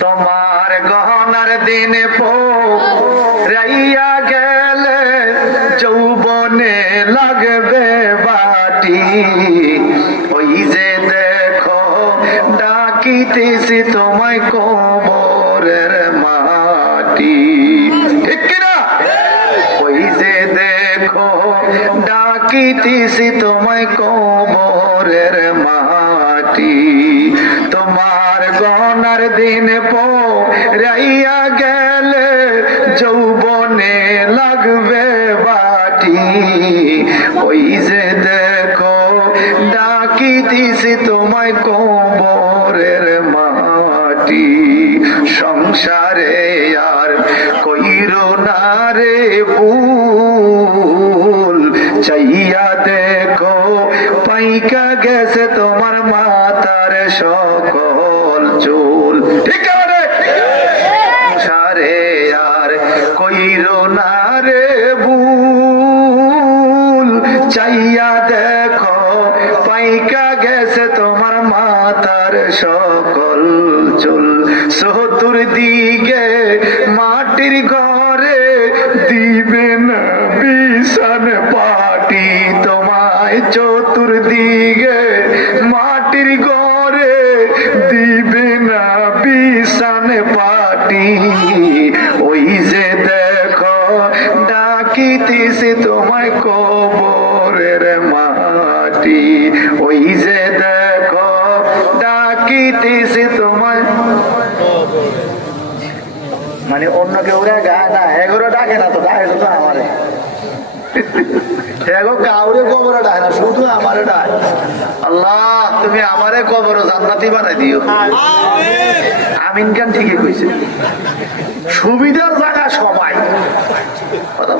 তোমার গহনার দিন রাইয়া গেলে যৌবনে লাগবে বাটি। ওই যে দেখো ডাকিতেছি তোমায় কবরের মাটি। ঠিক কিনা? ওই যে দেখো ডাকিতেছি তোমায় কবরের মাটি। তোমার গহনার দিন রাইয়া গেলে যৌবনে লাগবে বাটি। ওই যে দেখো ডাকিতেছি তোমায় কবরের মাটি। সংসারে আর কইরো না রে ভুল, চাইয়া দেখো পাইকা গেছে তোমার মাথার সকল চুল। ঠিক আছে? সংসারে আর কইরো না রে ভুল, চাইয়া দেখো পাইকা গেছে তোমার মাথার সকল চুল। চতুর্দিকে মাটির ঘরে দিবে না বিছান পাটি। তোমায় চতুর্দিকে মাটির ঘরে দিবে না বিছান পাটি। ওই যে দেখো ডাকিতেছি তোমায় কবরের মাটি। ওই যে দেখো ডাকিতেছি তোমায়, মানে অন্য কেউ গায় না, এগুলো ডাকে না, তো ডাকে শুধু আমারে। এগো কাউরে কবরে ডাকে না, শুধু আমারে ডাকে। আল্লাহ তুমি আমারে কবর জান্নাতি বানাই দিও। আমিন খান ঠিকই কইছে, সুবিধার জায়গা সবাই কথা